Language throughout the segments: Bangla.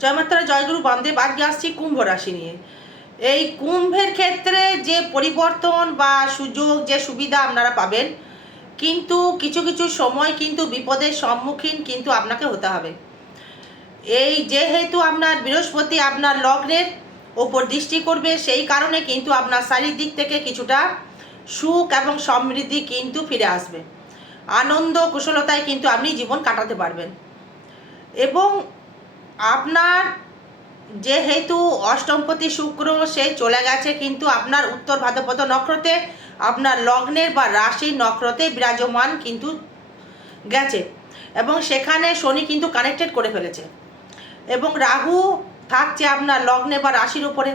জয়মাত্রা জয়গুরু বামদেব আজকে আসছি কুম্ভ রাশি নিয়ে। এই কুম্ভের ক্ষেত্রে যে পরিবর্তন বা সুযোগ, যে সুবিধা আপনারা পাবেন, কিন্তু কিছু কিছু সময় কিন্তু বিপদের সম্মুখীন কিন্তু আপনাকে হতে হবে। এই যেহেতু আপনার বৃহস্পতি আপনার লগ্নের ওপর দৃষ্টি করবে, সেই কারণে কিন্তু আপনার শারীরিক দিক থেকে কিছুটা সুখ এবং সমৃদ্ধি কিন্তু ফিরে আসবে। আনন্দ, কুশলতায় কিন্তু আপনি জীবন কাটাতে পারবেন। এবং আপনার যেহেতু অষ্টমপতি শুক্র, সে চলে গেছে, কিন্তু আপনার উত্তর ভাদ্রপদ নক্ষত্রে, আপনার লগ্নের বা রাশির নক্ষত্রে বিরাজমান কিন্তু গেছে। এবং সেখানে শনি কিন্তু কানেক্টেড করে ফেলেছে। এবং রাহু থাকছে আপনার লগ্নে বা রাশির উপরে।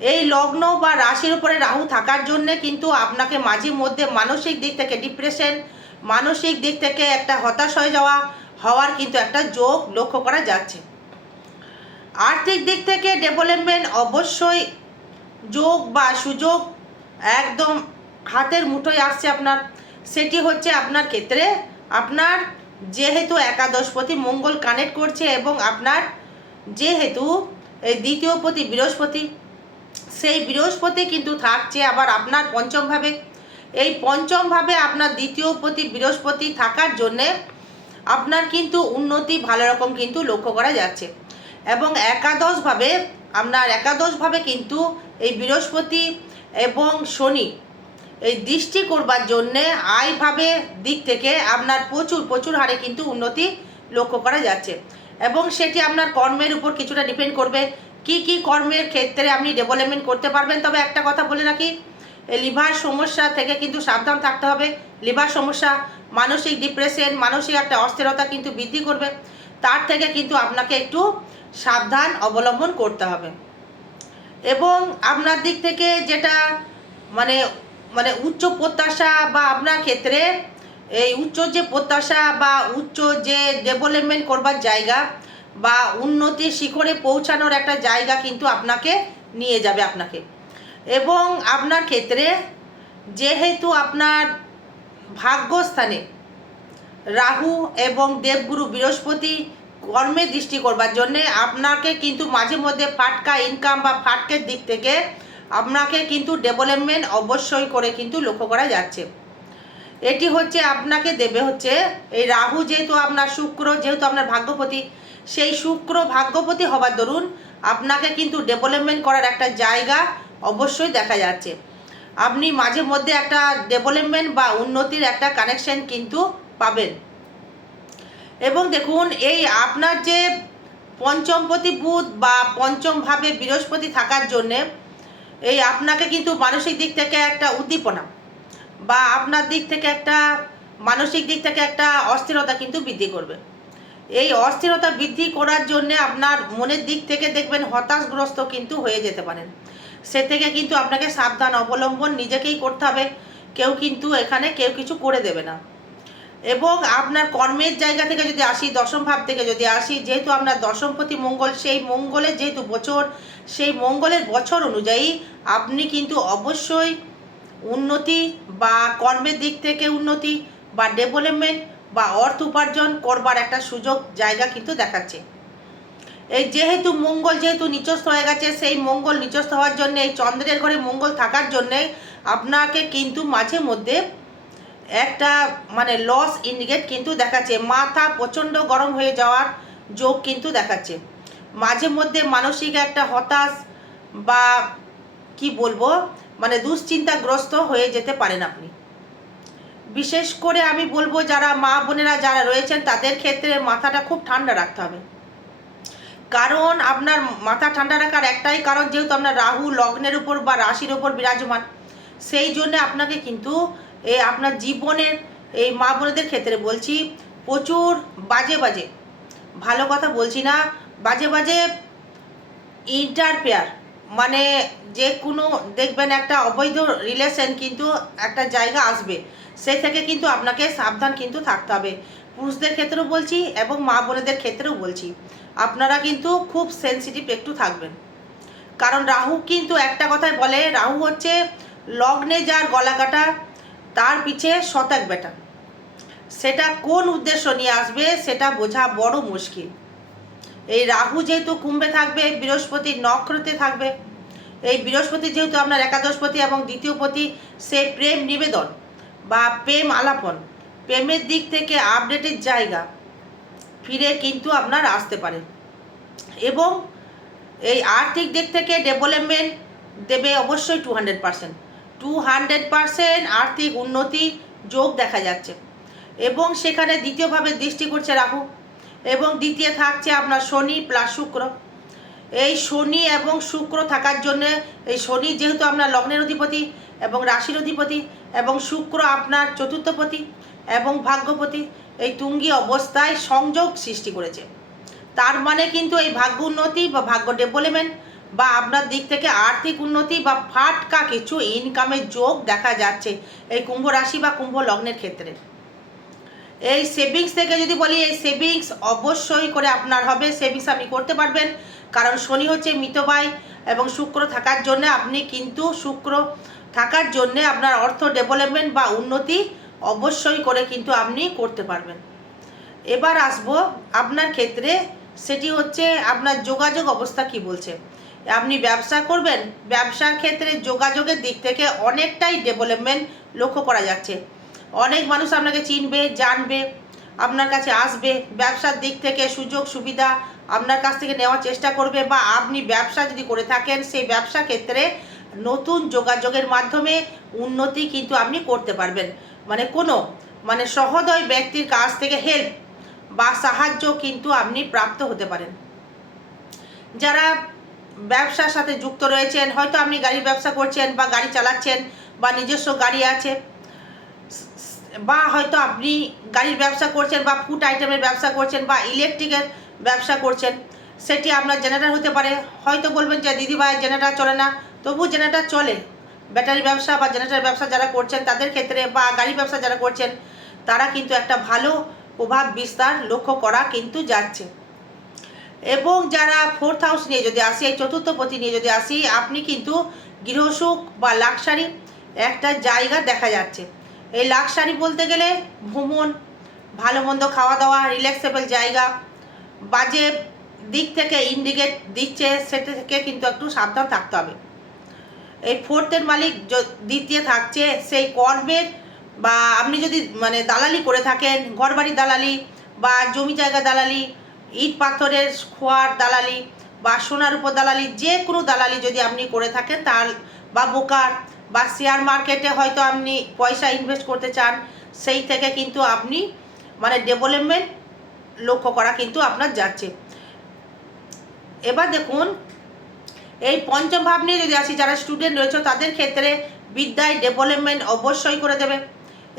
এই লগ্ন বা রাশির উপরে রাহু থাকার জন্যে কিন্তু আপনাকে মাঝে মধ্যে মানসিক দিক থেকে ডিপ্রেশন মানসিক দিক থেকে একটা হতাশ হয়ে যাওয়া হওয়ার কিন্তু একটা যোগ লক্ষ্য করা যাচ্ছে। আর্থিক দিক থেকে ডেভেলপমেন্ট অবশ্যই যোগ বা সুযোগ একদম হাতের মুঠোয় আসছে আপনার। সেটি হচ্ছে আপনার ক্ষেত্রে আপনার যেহেতু একাদশপতি মঙ্গল কানেক্ট করছে এবং আপনার যেহেতু এই দ্বিতীয় পতি বৃহস্পতি, সেই বৃহস্পতি কিন্তু থাকছে আবার আপনার পঞ্চমভাবে এই পঞ্চমভাবে আপনার দ্বিতীয় পতি বৃহস্পতি থাকার জন্যে আপনার কিন্তু উন্নতি ভালো রকম কিন্তু লক্ষ্য করা যাচ্ছে। এবং একাদশভাবে, আপনার একাদশভাবে কিন্তু এই বৃহস্পতি এবং শনি এই দৃষ্টি করবার জন্যে আয়ভাবে দিক থেকে আপনার প্রচুর প্রচুর হারে কিন্তু উন্নতি লক্ষ্য করা যাচ্ছে। এবং সেটি আপনার কর্মের উপর কিছুটা ডিপেন্ড করবে। কি কি কর্মের ক্ষেত্রে আপনি ডেভেলপমেন্ট করতে পারবেন? তবে একটা কথা বলে রাখি লিভার সমস্যা থেকে কিন্তু সাবধান থাকতে হবে। লিভার সমস্যা মানসিক ডিপ্রেশন মানসিক একটা অস্থিরতা কিন্তু বৃদ্ধি করবে। তার থেকে কিন্তু আপনাকে একটু সাবধান অবলম্বন করতে হবে। এবং আপনার দিক থেকে যেটা মানে মানে উচ্চ প্রত্যাশা বা আপনার ক্ষেত্রে এই উচ্চ যে প্রত্যাশা বা উচ্চ যে ডেভেলপমেন্ট করবার জায়গা বা উন্নতির শিখরে পৌঁছানোর একটা জায়গা কিন্তু আপনাকে নিয়ে যাবে আপনাকে। এবং আপনার ক্ষেত্রে যেহেতু আপনার ভাগ্যস্থানে রাহু এবং দেবগুরু বৃহস্পতি কর্মে দৃষ্টি করবার জন্যে আপনাকে কিন্তু মাঝে মধ্যে ফাটকা ইনকাম বা ফাটকের দিক থেকে আপনাকে কিন্তু ডেভেলপমেন্ট অবশ্যই করে কিন্তু লক্ষ্য করা যাচ্ছে। এটি হচ্ছে আপনাকে দেবে হচ্ছে এই রাহু যেহেতু আপনার শুক্র, যেহেতু আপনার ভাগ্যপতি, সেই শুক্র ভাগ্যপতি হবার দরুন আপনাকে কিন্তু ডেভেলপমেন্ট করার একটা জায়গা অবশ্যই দেখা যাচ্ছে। আপনি মাঝে মধ্যে একটা ডেভেলপমেন্ট বা উন্নতির একটা কানেকশন কিন্তু পাবেন। এবং দেখুন, এই আপনার যে পঞ্চমপতি বুধ বা পঞ্চমভাবে বৃহস্পতি থাকার জন্যে এই আপনাকে কিন্তু মানসিক দিক থেকে একটা উদ্দীপনা বা আপনার দিক থেকে একটা, মানসিক দিক থেকে একটা অস্থিরতা কিন্তু বৃদ্ধি করবে। এই অস্থিরতা বৃদ্ধি করার জন্যে আপনার মনের দিক থেকে দেখবেন হতাশগ্রস্ত কিন্তু হয়ে যেতে পারেন। সে থেকে কিন্তু আপনাকে সাবধান, অবলম্বন নিজেকেই করতে হবে। কেউ কিন্তু এখানে কেউ কিছু করে দেবে না। এবং আপনার কর্মের জায়গা থেকে যদি আসি, দশম ভাব থেকে যদি আসি, যেহেতু আপনার দশমপতি মঙ্গল, সেই মঙ্গলের যেহেতু বছর, সেই মঙ্গলের বছর অনুযায়ী আপনি কিন্তু অবশ্যই উন্নতি বা কর্মের দিক থেকে উন্নতি বা ডেভেলপমেন্ট বা অর্থ উপার্জন করবার একটা সুযোগ, জায়গা কিন্তু দেখাচ্ছে। এই যেহেতু মঙ্গল যেহেতু নিচস্থ হয়ে গেছে, সেই মঙ্গল নিচস্থ হওয়ার জন্য, এই চন্দ্রের ঘরে মঙ্গল থাকার জন্যে আপনাকে কিন্তু মাঝে মধ্যে একটা মানে লস ইন্ডিকেট কিন্তু দেখাচ্ছে। মাথা প্রচণ্ড গরম হয়ে যাওয়ার যোগ কিন্তু দেখাচ্ছে। মাঝে মধ্যে মানসিক একটা হতাশ বা কি বলব মানে দুশ্চিন্তাগ্রস্ত হয়ে যেতে পারেন আপনি। বিশেষ করে আমি বলব, যারা মা বোনেরা যারা রয়েছেন, তাদের ক্ষেত্রে মাথাটা খুব ঠান্ডা রাখতে হবে। কারণ আপনার মাথা ঠান্ডা রাখার একটাই কারণ যেহেতু আপনার রাহু লগ্নের উপর বা রাশির উপর বিরাজমান, সেই জন্য আপনাকে কিন্তু এই আপনার জীবনের এই মা বোনেদের ক্ষেত্রে বলছি, প্রচুর বাজে বাজে, ভালো কথা বলছি না, বাজে বাজে ইন্টারফেয়ার মানে যে কোনো দেখবেন একটা অবৈধ রিলেশন কিন্তু একটা জায়গা আসবে, সে থেকে কিন্তু আপনাকে সাবধান কিন্তু থাকতে হবে। পুরুষদের ক্ষেত্রেও বলছি এবং মা বোনেদের ক্ষেত্রেও বলছি। আপনারা কিন্তু খুব সেন্সিটিভ একটু থাকবেন। কারণ রাহু কিন্তু একটা কথাই বলে, রাহু হচ্ছে লগ্নে যার গলা কাটা, তার পিছে শতাক বেটা সেটা কোন উদ্দেশ্য নিয়ে আসবে সেটা বোঝা বড় মুশকিল। এই রাহু যেহেতু কুম্ভে থাকবে, বৃহস্পতি নক্ষত্রে থাকবে, এই বৃহস্পতি যেহেতু আপনার একাদশপতি এবং দ্বিতীয়পতি, সে প্রেম নিবেদন বা প্রেম আলাপন, প্রেমের দিক থেকে আপডেটের জায়গা। ফিরে কিন্তু আপনার আসতে পারে এবং এই আর্থিক দিক থেকে ডেভেলপমেন্ট দেবে অবশ্যই two hundred percent two hundred percent আর্থিক উন্নতি যোগ দেখা যাচ্ছে। এবং সেখানে দ্বিতীয়ভাবে দৃষ্টি করছে রাহু। এবং দ্বিতীয় থাকছে আপনার শনি প্লাস শুক্র। এই শনি এবং শুক্র থাকার জন্য এই শনি যেহেতু আপনার লগ্নের অধিপতি এবং রাশির অধিপতি এবং শুক্র আপনার চতুর্থপতি এবং ভাগ্যপতি এই তুঙ্গি অবস্থায় সংযোগ সৃষ্টি করেছে। তার মানে কিন্তু এই ভাগ্য উন্নতি বা ভাগ্য ডেভেলপমেন্ট বা আপনার দিক থেকে আর্থিক উন্নতি বা ফাটকা কিছু ইনকামের যোগ দেখা যাচ্ছে এই কুম্ভ রাশি বা কুম্ভ লগ্নের ক্ষেত্রে। এই সেভিংস থেকে যদি বলি, এই সেভিংস অবশ্যই করে আপনার হবে সেভিংস আপনি করতে পারবেন। কারণ শনি হচ্ছে মিতবাই এবং শুক্র থাকার জন্য আপনি কিন্তু শুক্র থাকার জন্য আপনার অর্থ ডেভেলপমেন্ট বা উন্নতি অবশ্যই করে কিন্তু আপনি করতে পারবেন। এবার আসব আপনার ক্ষেত্রে সেটি হচ্ছে আপনার যোগাযোগ অবস্থা কি বলছে। আপনি ব্যবসা করবেন, ব্যবসার ক্ষেত্রে যোগাযোগের দিক থেকে অনেকটাই ডেভেলপমেন্ট লক্ষ্য করা যাচ্ছে। অনেক মানুষ আপনাকে চিনবে, জানবে, আপনার কাছে আসবে, ব্যবসার দিক থেকে সুযোগ, সুবিধা আপনার কাছ থেকে নেওয়ার চেষ্টা করবে বা আপনি ব্যবসা যদি করে থাকেন, সেই ব্যবসা ক্ষেত্রে নতুন যোগাযোগের মাধ্যমে উন্নতি কিন্তু আপনি করতে পারবেন। মানে কোনো মানে সহদয় ব্যক্তির কাছ থেকে হেল্প বা সাহায্য কিন্তু আপনি প্রাপ্ত হতে পারেন। যারা ব্যবসার সাথে যুক্ত রয়েছেন, হয়তো আপনি গাড়ির ব্যবসা করছেন বা গাড়ি চালাচ্ছেন বা নিজস্ব গাড়ি আছে, বা হয়তো আপনি গাড়ির ব্যবসা করছেন বা ফুড আইটেমের ব্যবসা করছেন বা ইলেকট্রিকের ব্যবসা করছেন, সেটি আপনার জেনারেটর হতে পারে। হয়তো বলবেন যে, দিদিভাই জেনারেটর চলে না। তবু জেনারেটর চলে। ব্যাটারি ব্যবসা বা জেনারেটর ব্যবসা যারা করছেন তাদের ক্ষেত্রে বা গাড়ি ব্যবসা যারা করছেন, তারা কিন্তু একটা ভালো প্রভাব বিস্তার লক্ষ্য করা কিন্তু যাচ্ছে। এবং যারা ফোর্থ হাউস নিয়ে যদি আসি, এই চতুর্থ পতি নিয়ে যদি আসি, আপনি কিন্তু গৃহসুখ বা লাক্সারি একটা জায়গা দেখা যাচ্ছে। এই লাক্সারি বলতে গেলে ভ্রমণ, ভালো মন্দ খাওয়া দাওয়া রিল্যাক্সেবল জায়গা, বাজে দিক থেকে ইন্ডিকেট দিচ্ছে, সেটা থেকে কিন্তু একটু সাবধান থাকতে হবে। এই ফোর্থের মালিক দ্বিতীয় থাকছে, সেই কর্মের বা আপনি যদি মানে দালালি করে থাকেন ঘরবাড়ি দালালি বা জমি জায়গা দালালি, ইট পাথরের খোয়ার দালালি বা সোনার উপর দালালি যে কোনো দালালি যদি আপনি করে থাকেন, তার বা বোকার বা শেয়ার মার্কেটে হয়তো আপনি পয়সা ইনভেস্ট করতে চান, সেই থেকে কিন্তু আপনি মানে ডেভেলপমেন্ট লক্ষ্য করা কিন্তু আপনার যাচ্ছে। এবার দেখুন এই পঞ্চম ভাব নিয়ে যদি আসি, যারা স্টুডেন্ট রয়েছে, তাদের ক্ষেত্রে বিদ্যায় ডেভেলপমেন্ট অবশ্যই করে দেবে।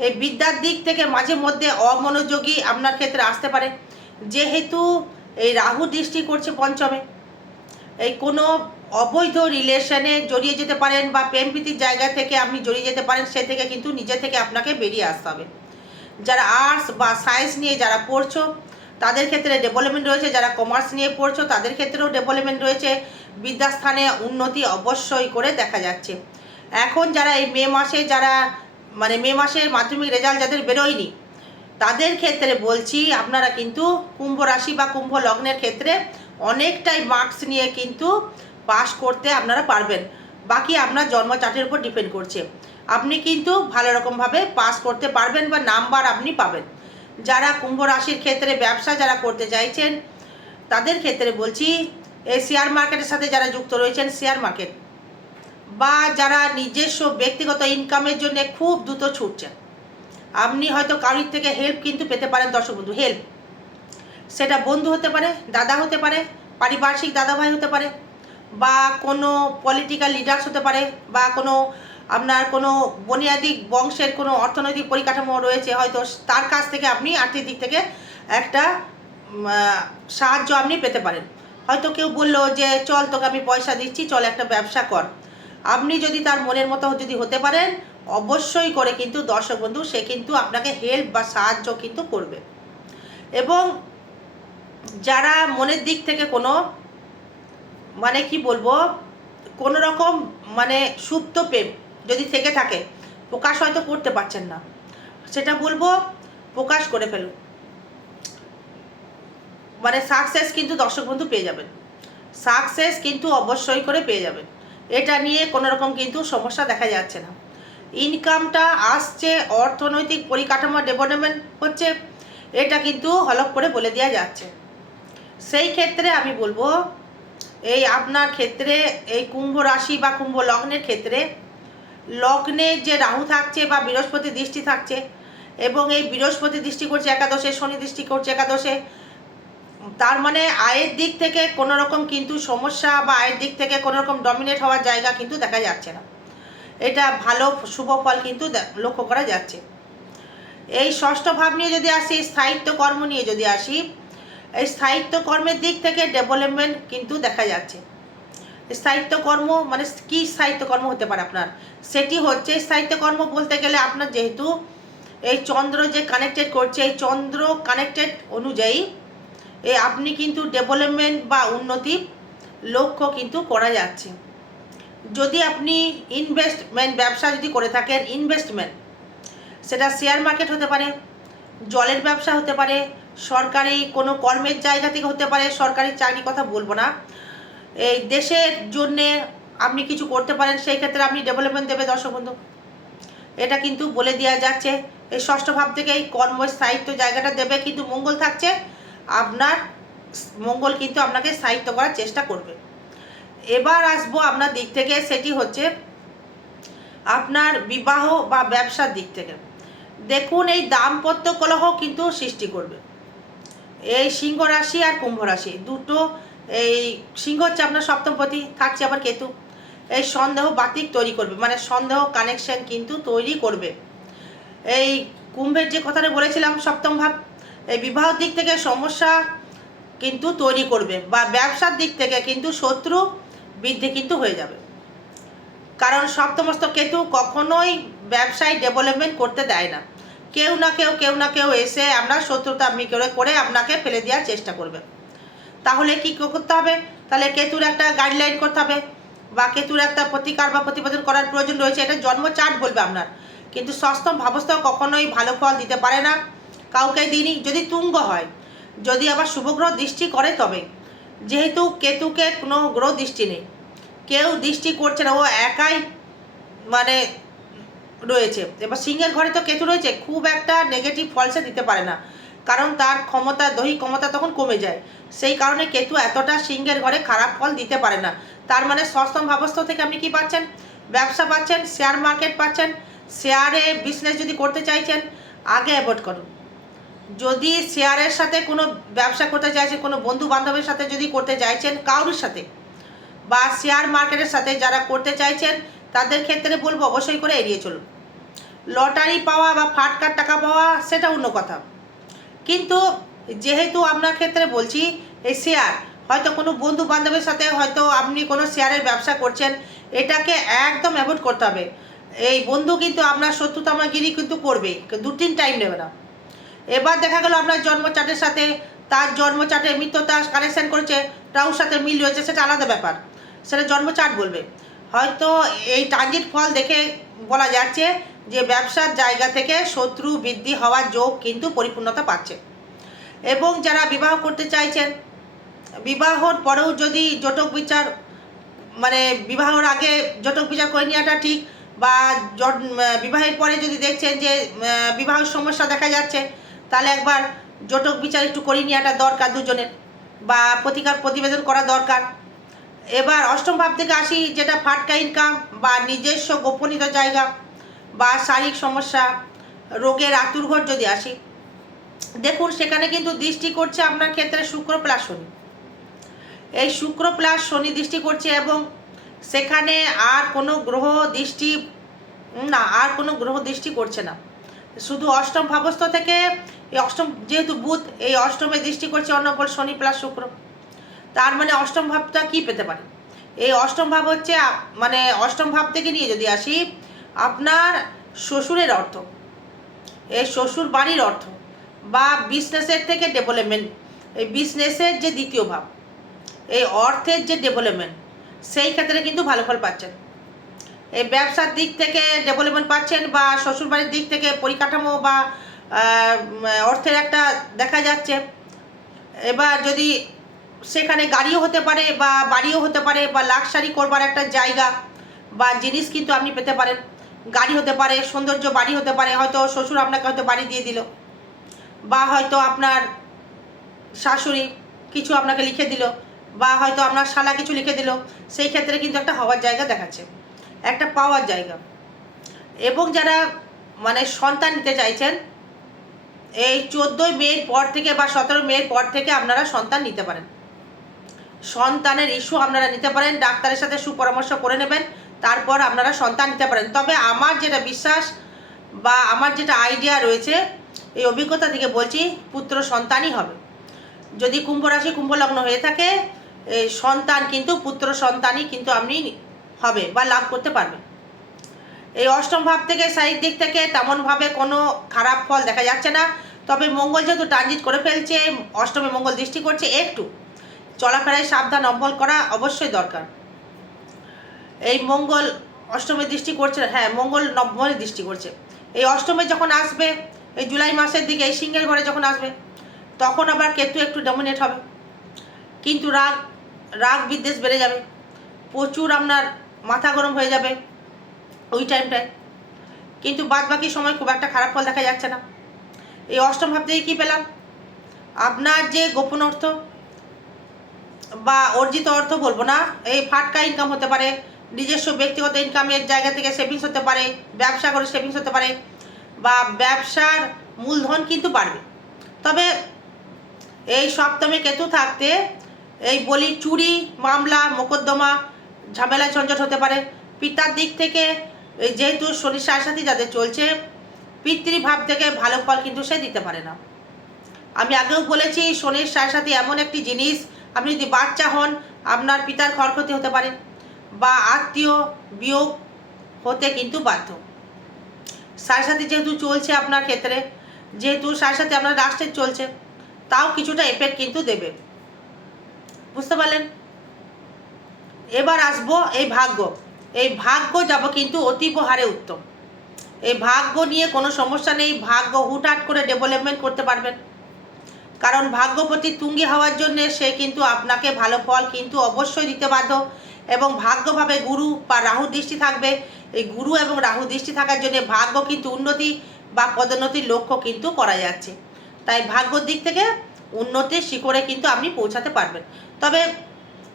এই বিদ্যার দিক থেকে মাঝে মধ্যে অমনোযোগী আপনার ক্ষেত্রে আসতে পারে। যেহেতু এই রাহু দৃষ্টি করছে পঞ্চমে, এই কোনো অবৈধ রিলেশনে জড়িয়ে যেতে পারেন বা প্রেম প্রীতির জায়গা থেকে আপনি জড়িয়ে যেতে পারেন, সে থেকে কিন্তু নিজে থেকে আপনাকে বেরিয়ে আসতে হবে। যারা আর্টস বা সায়েন্স নিয়ে যারা পড়ছো, তাদের ক্ষেত্রে ডেভেলপমেন্ট রয়েছে। যারা কমার্স নিয়ে পড়ছো, তাদের ক্ষেত্রেও ডেভেলপমেন্ট রয়েছে। বিদ্যাস্থানে উন্নতি অবশ্যই করে দেখা যাচ্ছে। এখন যারা এই মে মাসে যারা মানে মে মাসের মাধ্যমিক রেজাল্ট যাদের বেরোয়নি, তাদের ক্ষেত্রে বলছি আপনারা কিন্তু কুম্ভ রাশি বা কুম্ভ লগ্নের ক্ষেত্রে অনেকটাই মার্কস নিয়ে কিন্তু পাস করতে আপনারা পারবেন। বাকি আপনার জন্ম চার্টের উপর ডিপেন্ড করছে। আপনি কিন্তু ভালো রকমভাবে পাস করতে পারবেন বা নাম্বার আপনি পাবেন। যারা কুম্ভ রাশির ক্ষেত্রে ব্যবসা যারা করতে চাইছেন, তাদের ক্ষেত্রে বলছি এই শেয়ার মার্কেটের সাথে যারা যুক্ত রয়েছেন শেয়ার মার্কেট বা যারা নিজস্ব ব্যক্তিগত ইনকামের জন্য খুব দ্রুত ছুটছেন, আপনি হয়তো কারোর থেকে হেল্প কিন্তু পেতে পারেন দর্শক বন্ধু হেল্প সেটা বন্ধু হতে পারে, দাদা হতে পারে, পারিপার্শ্বিক দাদা ভাই হতে পারে, বা কোনো পলিটিক্যাল লিডার্স হতে পারে, বা কোনো আপনার কোনো বুনিয়াদি বংশের কোনো অর্থনৈতিক পরিকাঠামো রয়েছে, হয়তো তার কাছ থেকে আপনি আর্থিক দিক থেকে একটা সাহায্য আপনি পেতে পারেন। হয়তো কেউ বলল যে, চল তোকে আমি পয়সা দিচ্ছি, চল একটা ব্যবসা কর। আপনি যদি তার মনের মতো যদি হতে পারেন, অবশ্যই করে কিন্তু দর্শক বন্ধু, সে কিন্তু আপনাকে হেল্প বা সাহায্য কিন্তু করবে। এবং যারা মনের দিক থেকে কোনো মানে কি বলব, কোনো রকম মানে সুপ্ত প্রেম যদি থেকে থাকে, প্রকাশ হয়তো করতে পারছেন না। সেটা বলব, প্রকাশ করে ফেলুন। মানে সাকসেস কিন্তু দর্শক বন্ধু পেয়ে যাবেন। সাকসেস কিন্তু অবশ্যই করে পেয়ে যাবেন। এটা নিয়ে কোনো রকম কিন্তু সমস্যা দেখা যাচ্ছে না। ইনকামটা আসছে, অর্থনৈতিক পরিকাঠামো ডেভেলপমেন্ট হচ্ছে, এটা কিন্তু হলক করে বলে দেওয়া যাচ্ছে। সেই ক্ষেত্রে আমি বলব, এই আপনার ক্ষেত্রে এই কুম্ভ রাশি বা কুম্ভ লগ্নের ক্ষেত্রে, লগ্নে যে রাহু থাকছে বা বৃহস্পতি দৃষ্টি থাকছে, এবং এই বৃহস্পতি দৃষ্টি করছে একাদশে, শনি দৃষ্টি করছে একাদশে তার মানে আয়ের দিক থেকে কোনো রকম কিন্তু সমস্যা বা আয়ের দিক থেকে কোনো রকম ডমিনেট হওয়ার জায়গা কিন্তু দেখা যাচ্ছে না। এটা ভালো, শুভ ফল কিন্তু লক্ষ্য করা যাচ্ছে। এই ষষ্ঠ ভাব নিয়ে যদি আসি, স্থায়িত্ব কর্ম নিয়ে যদি আসি, এই স্থায়িত্ব কর্মের দিক থেকে ডেভেলপমেন্ট কিন্তু দেখা যাচ্ছে। স্থায়িত্ব কর্ম মানে কি স্থায়িত্ব কর্ম হতে পারে আপনার? সেটি হচ্ছে স্থায়িত্ব কর্ম বলতে গেলে আপনার যেহেতু এই চন্দ্র যে কানেক্টেড করছে, এই চন্দ্র কানেক্টেড অনুযায়ী এই আপনি কিন্তু ডেভেলপমেন্ট বা উন্নতি লক্ষ্য কিন্তু করা যাচ্ছে। যদি আপনি ইনভেস্টমেন্ট ব্যবসা যদি করে থাকেন ইনভেস্টমেন্ট সেটা শেয়ার মার্কেট হতে পারে, জলের ব্যবসা হতে পারে, সরকারি কোনো কর্মের জায়গা থেকে হতে পারে, সরকারি চাকরি কথা বলব না। এই দেশের জন্যে আপনি কিছু করতে পারেন, সেই ক্ষেত্রে আপনি ডেভেলপমেন্ট দেবে দর্শক বন্ধু। এটা কিন্তু বলে দেওয়া যাচ্ছে। এই ষষ্ঠ ভাব থেকে এই কর্মস্থায়িত্ব জায়গাটা দেবে, কিন্তু মঙ্গল থাকছে আপনার মঙ্গল কিন্তু আপনাকে স্থায়িত্ব করার চেষ্টা করবে। এবার আসব আপনার দিক থেকে, সেটি হচ্ছে আপনার বিবাহ বা ব্যবসার দিক থেকে। দেখুন, এই দাম্পত্য কলহ কিন্তু সৃষ্টি করবে। এই সিংহ রাশি আর কুম্ভ রাশি, দুটো এই সিংহ হচ্ছে আপনার সপ্তমপতি থাকছে আবার কেতু। এই সন্দেহ বাতিক তৈরি করবে মানে সন্দেহ কানেকশন কিন্তু তৈরি করবে। এই কুম্ভের যে কথাটা বলেছিলাম, সপ্তম ভাব এই বিবাহর দিক থেকে সমস্যা কিন্তু তৈরি করবে বা ব্যবসার দিক থেকে কিন্তু শত্রু বৃদ্ধি কিন্তু হয়ে যাবে। কারণ সপ্তমস্ত কেতু কখনোই ব্যবসায় ডেভেলপমেন্ট করতে দেয় না। কেউ না কেউ কেউ না কেউ এসে আমরা শত্রুতা করে করে আপনাকে ফেলে দেওয়ার চেষ্টা করবে। তাহলে কি করতে হবে? তাহলে কেতুর একটা গাইডলাইন করতে হবে বা কেতুর একটা প্রতিকার বা প্রতিবেদন করার প্রয়োজন রয়েছে, এটা জন্ম চার্ট বলবে আপনার। কিন্তু সস্তম ভাবস্থ কখনোই ভালো ফল দিতে পারে না। কাউকে দিনই যদি তুঙ্গ হয়। যদি আবার শুভগ্রহ দৃষ্টি করে তবে। যেহেতু কেতুকে কোনো গ্রহ দৃষ্টি নেই। কেউ দৃষ্টি করছে না, ও একাই মানে রয়েছে। এবার সিংহের ঘরে তো কেতু রয়েছে, খুব একটা নেগেটিভ ফলসে দিতে পারে না। কারণ তার ক্ষমতা, দৈহিক ক্ষমতা তখন কমে যায়। সেই কারণে কেতু এতটা সিংহের ঘরে খারাপ ফল দিতে পারে না। তার মানে সস্তম ভাবস্থ থেকে আপনি কি পাচ্ছেন? ব্যবসা পাচ্ছেন শেয়ার মার্কেট পাচ্ছেন শেয়ারে বিজনেস যদি করতে চাইছেন, আগে অ্যাভয়েড করুন। যদি শেয়ারের সাথে কোনো ব্যবসা করতে চাইছেন কোনো বন্ধু বান্ধবের সাথে যদি করতে চাইছেন, কারোর সাথে? বা শেয়ার মার্কেটের সাথে যারা করতে চাইছেন, তাদের ক্ষেত্রে বলব অবশ্যই করে এড়িয়ে চলুন। লটারি পাওয়া বা ফাটকার টাকা পাওয়া, সেটা অন্য কথা। কিন্তু যেহেতু আপনার ক্ষেত্রে বলছি, এই শেয়ার, হয়তো কোনো বন্ধু বান্ধবের সাথে হয়তো আপনি কোনো শেয়ারের ব্যবসা করছেন, এটাকে একদম অ্যাভয়েড করতে হবে। এই বন্ধু কিন্তু আপনার শত্রুতামাগিরি কিন্তু করবে দু তিন টাইম নেবে না। এবার দেখা গেল আপনার জন্মচাটের সাথে তার জন্মচাটে মিত্রতা কানেকশন করেছে রাহুর সাথে মিল রয়েছে, সেটা আলাদা ব্যাপার। সেটা জন্মচাট বলবে। হয়তো এই ট্রানজিট ফল দেখে বলা যাচ্ছে যে ব্যবসার জায়গা থেকে শত্রু বৃদ্ধি হওয়ার যোগ কিন্তু পরিপূর্ণতা পাচ্ছে। এবং যারা বিবাহ করতে চাইছেন, বিবাহর পরেও যদি জটক বিচার মানে বিবাহর আগে জটক বিচার করে নেওয়াটা ঠিক বা বিবাহের পরে যদি দেখছেন যে বিবাহের সমস্যা দেখা যাচ্ছে তাহলে একবার জটক বিচার একটু করে নেওয়াটা দরকার দুজনের বা প্রতিকার প্রতিবেদন করা দরকার। এবার অষ্টম ভাব থেকে আসি, যেটা ফাটকা ইনকাম বা নিজস্ব গোপনীয় জায়গা বা শারীরিক সমস্যা, রোগের আতুরঘর যদি আসি। দেখুন, সেখানে কিন্তু দৃষ্টি করছে আপনার ক্ষেত্রে শুক্র প্লাস শনি। এই শুক্র প্লাস শনি দৃষ্টি করছে এবং সেখানে আর কোনো গ্রহ দৃষ্টি, না, আর কোনো গ্রহ দৃষ্টি করছে না। শুধু অষ্টম ভাবস্থ থেকে এই অষ্টম, যেহেতু বুধ এই অষ্টমে দৃষ্টি করছে অন্নপল শনি প্লাস শুক্র। তার মানে অষ্টম ভাবটা কি পেতে পারে? এই অষ্টম ভাব হচ্ছে মানে অষ্টম ভাব থেকে নিয়ে যদি আসি, আপনার শ্বশুরের অর্থ এই শ্বশুর বাড়ির অর্থ, বা বিজনেসের থেকে ডেভেলপমেন্ট এই বিজনেসের যে দ্বিতীয় ভাব, এই অর্থের যে ডেভেলপমেন্ট সেই ক্ষেত্রে কিন্তু ভালো ফল পাচ্ছেন। এই ব্যবসার দিক থেকে ডেভেলপমেন্ট পাচ্ছেন বা শ্বশুরবাড়ির দিক থেকে পরিকাঠামো বা অর্থের একটা দেখা যাচ্ছে। এবার যদি সেখানে গাড়িও হতে পারে বা বাড়িও হতে পারে বা লাক্সারি করবার একটা জায়গা বা জিনিস কিন্তু আপনি পেতে পারেন। গাড়ি হতে পারে, সৌন্দর্য বাড়ি হতে পারে, হয়তো শ্বশুর আপনাকে হয়তো বাড়ি দিয়ে দিল বা হয়তো আপনার শাশুড়ি কিছু আপনাকে লিখে দিল বা হয়তো আপনার শালা কিছু লিখে দিল, সেই ক্ষেত্রে কিন্তু একটা হওয়ার জায়গা দেখাচ্ছে, একটা পাওয়ার জায়গা। এবং যারা মানে সন্তান নিতে চাইছেন এই চোদ্দোই মেয়ের পর থেকে বা সতেরো মের পর থেকে আপনারা সন্তান নিতে পারেন। সন্তানের ইস্যু আপনারা নিতে পারেন, ডাক্তারের সাথে সুপরামর্শ করে নেবেন, তারপর আপনারা সন্তান নিতে পারেন। তবে আমার যেটা বিশ্বাস বা আমার যেটা আইডিয়া রয়েছে, এই অভিজ্ঞতা থেকে বলছি, পুত্র সন্তানই হবে। যদি কুম্ভ রাশি কুম্ভ লগ্ন হয়ে থাকে সন্তান কিন্তু, পুত্র সন্তানই কিন্তু আপনি হবে বা লাভ করতে পারবেন। এই অষ্টম ভাব থেকে সাইড দিক থেকে তেমনভাবে কোনো খারাপ ফল দেখা যাচ্ছে না। তবে মঙ্গল যেহেতু ট্রানজিট করে ফেলছে, অষ্টমে মঙ্গল দৃষ্টি করছে একটু। চলাফেরায় সাবধান অম্বল করা অবশ্যই দরকার। এই মঙ্গল অষ্টমে দৃষ্টি করছে হ্যাঁ মঙ্গল নবমে দৃষ্টি করছে। এই অষ্টমে যখন আসবে, এই জুলাই মাসের দিকে, এই সিংহের ঘরে যখন আসবে, তখন আবার কেতু একটু ডমিনেট হবে। কিন্তু রাগ রাগ বিদ্বেষ বেড়ে যাবে। প্রচুর আপনার মাথা গরম হয়ে যাবে। ওই টাইমটায় কিন্তু বাদ বাকি সময় খুব একটা খারাপ ফল দেখা যাচ্ছে না। এই অষ্টম ভাব থেকে কী পেলাম? আপনার যে গোপন অর্থ বা অর্জিত অর্থ বলব না, এই ফাটকা ইনকাম হতে পারে, নিজস্ব ব্যক্তিগত ইনকামের জায়গা থেকে সেভিংস হতে পারে, ব্যবসা করে সেভিংস হতে পারে, বা ব্যবসার মূলধন কিন্তু বাড়বে। তবে এই সপ্তমে কেতু থাকতে এই বলি চুরি, মামলা, মোকদ্দমা, ঝামেলা ঝঞ্ঝট হতে পারে। পিতার দিক থেকে এই যেহেতু শনি সাথী যাদের চলছে, পিতৃভাব থেকে ভালো ফল কিন্তু সে দিতে পারে না। আমি আগেও বলেছি শনির সাথে এমন একটি জিনিস, আপনি যদি বাচ্চা হন, আপনার পিতার ক্ষয়ক্ষতি হতে পারে বা আত্মীয় বিয়োগ হতে কিন্তু বাধ্য। সার সাথে যেহেতু চলছে আপনার ক্ষেত্রে, যেহেতু সার সাথে আপনার রাষ্ট্রের চলছে, তাও কিছুটা এফেক্ট কিন্তু দেবে। বুঝতে পারলেন? এবার আসব এই ভাগ্য। এই ভাগ্য যাব কিন্তু অতীব হারে উত্তম। এই ভাগ্য নিয়ে কোনো সমস্যা নেই, ভাগ্য হুটহাট করে ডেভেলপমেন্ট করতে পারবেন। কারণ ভাগ্যপতি তুঙ্গি হওয়ার জন্য সে কিন্তু আপনাকে ভালো ফল কিন্তু অবশ্যই দিতে বাধ্য এবং ভাগ্যভাবে গুরু বা রাহু দৃষ্টি থাকবে। এই গুরু এবং রাহু দৃষ্টি থাকার জন্য ভাগ্য কিন্তু উন্নতি বা পদোন্নতির লক্ষ্য কিন্তু করা যাচ্ছে। তাই ভাগ্যর দিক থেকে উন্নতির শিখরে কিন্তু আপনি পৌঁছাতে পারবেন। তবে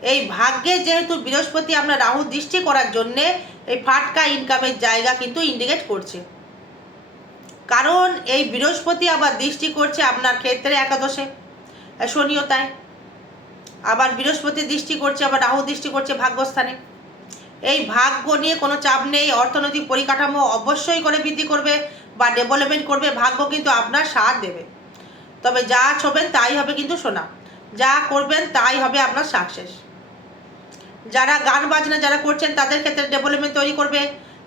এই ভাগ্যে যেহেতু বৃহস্পতি আপনার রাহু দৃষ্টি করার জন্যে এই ফাটকা ইনকামের জায়গা কিন্তু ইন্ডিকেট করছে। কারণ এই বৃহস্পতি আবার দৃষ্টি করছে আপনার ক্ষেত্রে একাদশে, শনিও আবার বৃহস্পতি দৃষ্টি করছে, আবার রাহু দৃষ্টি করছে ভাগ্যস্থানে। এই ভাগ্য নিয়ে কোনো চাপ নেই, অর্থনৈতিক পরিকাঠামো অবশ্যই করে বৃদ্ধি করবে বা ডেভেলপমেন্ট করবে, ভাগ্য কিন্তু আপনার সাথ দেবে। তবে যা ছবেন তাই হবে কিন্তু শোনা যা করবেন তাই হবে আপনার সাকসেস যারা গান বাজনা যারা করছেন, তাদের ক্ষেত্রে ডেভেলপমেন্ট তৈরি করবে।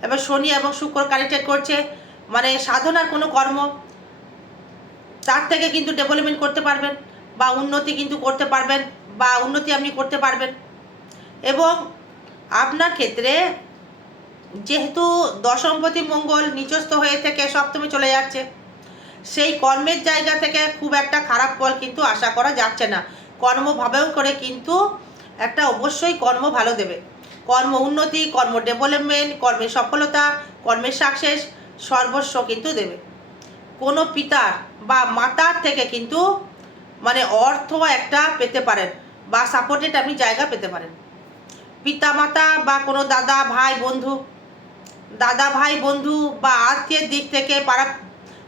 এবার শনি এবং শুক্র কানেক্টেড করছে। মানে সাধনার কোনো কর্ম তার থেকে কিন্তু ডেভেলপমেন্ট করতে পারবেন বা উন্নতি কিন্তু করতে পারবেন বা উন্নতি আপনি করতে পারবেন। এবং আপনার ক্ষেত্রে যেহেতু দশমপতি মঙ্গল নিচস্থ হয়ে থেকে সপ্তমে চলে যাচ্ছে, সেই কর্মের জায়গা থেকে খুব একটা খারাপ ফল কিন্তু আশা করা যাচ্ছে না। কর্মভাবেও করে কিন্তু একটা অবশ্যই কর্ম ভালো দেবে। কর্ম উন্নতি, কর্ম ডেভেলপমেন্ট কর্মের সফলতা, কর্মের সাকসেস সর্বস্ব কিন্তু দেবে। কোনো পিতার বা মাতার থেকে কিন্তু মানে অর্থ একটা পেতে পারেন বা সাপোর্টেড আপনি জায়গা পেতে পারেন। পিতা মাতা বা কোনো দাদা, ভাই, বন্ধু, দাদা, ভাই, বন্ধু বা আত্মীয়ের দিক থেকে পাড়া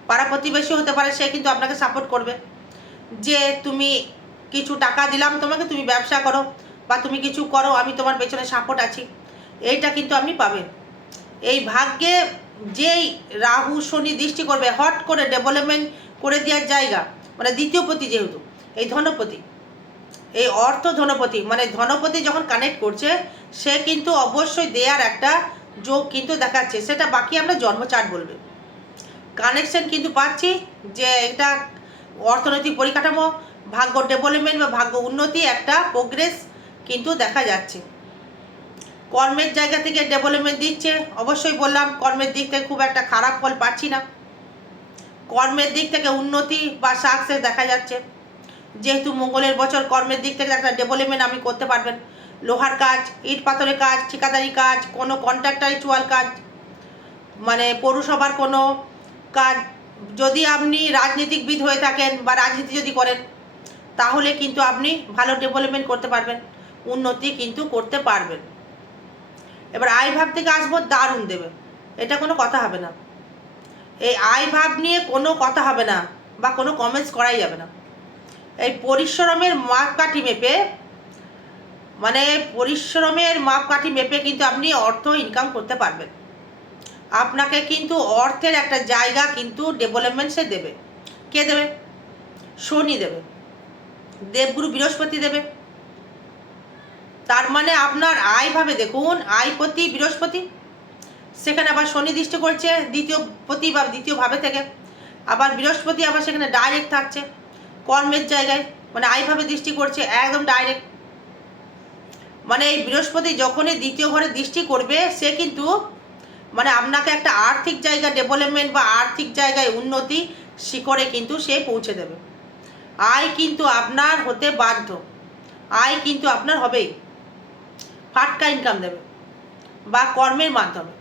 পাড়া প্রতিবেশী হতে পারে, সে কিন্তু আপনাকে সাপোর্ট করবে। যে তুমি কিছু টাকা দিলাম, তোমাকে তুমি ব্যবসা করো বা তুমি কিছু করো, আমি তোমার পেছনে সাপোর্ট আছি। এইটা কিন্তু আপনি পাবেন এই ভাগ্যে যেই রাহু শনি দৃষ্টি করবে, হট করে ডেভেলপমেন্ট করে দেওয়ার জায়গা মানে দ্বিতীয় পতি যেহেতু, এই ধনপতি, এই অর্থ ধনপতি মানে ধনপতি যখন কানেক্ট করছে, সে কিন্তু অবশ্যই দেয়ার একটা যোগ কিন্তু দেখাচ্ছে। সেটা বাকি আমরা জন্মচাট বলবে। কানেকশন কিন্তু পাচ্ছি যে এটা অর্থনৈতিক পরিকাঠামো, ভাগ্য ডেভেলপমেন্ট বা ভাগ্য উন্নতি একটা প্রোগ্রেস কিন্তু দেখা যাচ্ছে। কর্মের জায়গা থেকে ডেভেলপমেন্ট দিচ্ছে। অবশ্যই বললাম, কর্মের দিক থেকে খুব একটা খারাপ ফল পাচ্ছি না। কর্মের দিক থেকে উন্নতি বা সাকসেস দেখা যাচ্ছে। যেহেতু মঙ্গলের বছর কর্মের দিক থেকে একটা ডেভেলপমেন্ট আপনি করতে পারবেন। লোহার কাজ, ইট পাথরের কাজ, ঠিকাদারি কাজ, কোনো কন্ট্রাক্টারি চুয়াল কাজ মানে পৌরসভার কোনো কাজ। যদি আপনি রাজনীতিকবিদ হয়ে থাকেন বা রাজনীতি যদি করেন, তাহলে কিন্তু আপনি ভালো ডেভেলপমেন্ট করতে পারবেন। উন্নতি কিন্তু করতে পারবেন এবার আয় ভাব থেকে আসব, দারুণ দেবে। এটা কোনো কথা হবে না। এই আয় ভাব নিয়ে কোনো কথা হবে না বা কোনো কমেন্টস করাই যাবে না। এই পরিশ্রমের মাপকাঠি মেপে মানে পরিশ্রমের মাপকাঠি মেপে কিন্তু আপনি অর্থ ইনকাম করতে পারবেন। আপনাকে কিন্তু অর্থের একটা জায়গা কিন্তু ডেভেলপমেন্ট সে দেবে। কে দেবে? শনি দেবে। দেবগুরু বৃহস্পতি দেবে। তার মানে আপনার আয় ভাবে দেখুন প্রতি বৃহস্পতি, সেখানে আবার শনি দৃষ্টি করছে, দ্বিতীয় পতি বা দ্বিতীয় ভাবে থেকে। আবার বৃহস্পতি আবার সেখানে ডাইরেক্ট থাকছে, কর্মের জায়গায় মানে আয়ভাবে দৃষ্টি করছে, একদম ডাইরেক্ট মানে এই বৃহস্পতি যখনই দ্বিতীয় ঘরে দৃষ্টি করবে, সে কিন্তু মানে আপনাকে একটা আর্থিক জায়গা ডেভেলপমেন্ট বা আর্থিক জায়গায় উন্নতি শিখরে কিন্তু সে পৌঁছে দেবে। আয় কিন্তু আপনার হতে বাধ্য। আয় কিন্তু আপনার হবেই। ফাটকা ইনকাম দেবে বা কর্মের মাধ্যমে।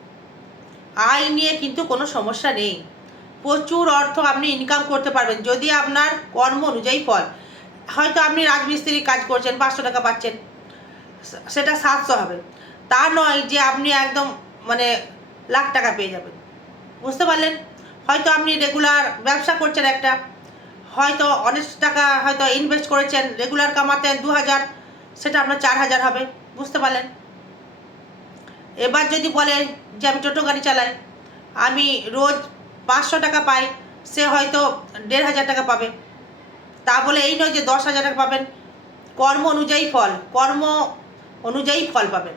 আয় নিয়ে কিন্তু কোনো সমস্যা নেই। প্রচুর অর্থ আপনি ইনকাম করতে পারবেন। যদি আপনার কর্ম অনুযায়ী ফল, হয়তো আপনি রাজমিস্ত্রি কাজ করছেন, পাঁচশো টাকা পাচ্ছেন, সেটা সাতশো হবে। তা নয় যে আপনি একদম মানে লাখ টাকা পেয়ে যাবেন। বুঝতে পারলেন? হয়তো আপনি রেগুলার ব্যবসা করছেন একটা, হয়তো অনেক টাকা হয়তো ইনভেস্ট করেছেন রেগুলার কামাতেন দু হাজার, সেটা আপনার চার হাজার হবে। বুঝতে পারলেন? এবার যদি বলেন যে আমি টোটো গাড়ি চালাই, আমি রোজ পাঁচশো টাকা পাই, সে হয়তো দেড় হাজার টাকা পাবে। তা বলে এই নয় যে দশ হাজার টাকা পাবেন, কর্ম অনুযায়ী ফল, কর্ম অনুযায়ী ফল পাবেন।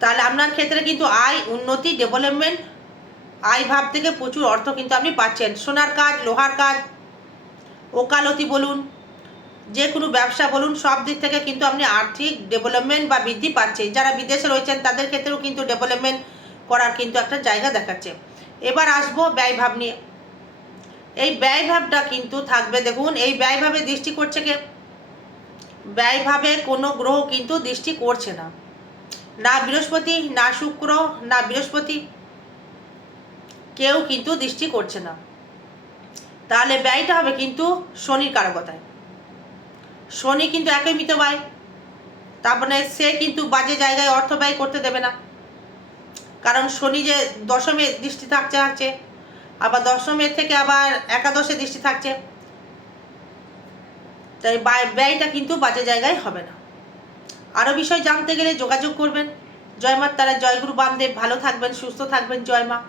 তাহলে আপনার ক্ষেত্রে কিন্তু আয়, উন্নতি ডেভেলপমেন্ট আয় ভাব থেকে প্রচুর অর্থ কিন্তু আপনি পাচ্ছেন। সোনার কাজ, লোহার কাজ, ওকালতি বলুন যে কোনো ব্যবসা বলুন, সব দিক থেকে কিন্তু আপনি আর্থিক ডেভেলপমেন্ট বা বৃদ্ধি পাচ্ছেন। যারা বিদেশে রয়েছেন, তাদের ক্ষেত্রেও কিন্তু ডেভেলপমেন্ট করার কিন্তু একটা জায়গা দেখাচ্ছে। এবার আসব ব্যয়ভাব নিয়ে। এই ব্যয়ভাবটা কিন্তু থাকবে, দেখুন, এই ব্যয়ভাবে দৃষ্টি করছে কে? ব্যয়ভাবে কোনো গ্রহ কিন্তু দৃষ্টি করছে না। না বৃহস্পতি, না শুক্র, না বৃহস্পতি, কেউ কিন্তু দৃষ্টি করছে না। তাহলে ব্যয়টা হবে কিন্তু শনির কারকতায়। শনি কিন্তু একই মিত ব্যয় তারপরে সে কিন্তু বাজে জায়গায় অর্থ ব্যয় করতে দেবে না। কারণ শনি যে দশমে দৃষ্টি থাকছে থাকছে আবার দশমের থেকে আবার একাদশে দৃষ্টি থাকছে। তাই ব্যয়- ব্যয়টা কিন্তু বাজে জায়গায় হবে না। আরও বিষয় জানতে গেলে যোগাযোগ করবেন। জয় মার তারা জয়গুরু, বামদেব, ভালো থাকবেন, সুস্থ থাকবেন। জয় মা।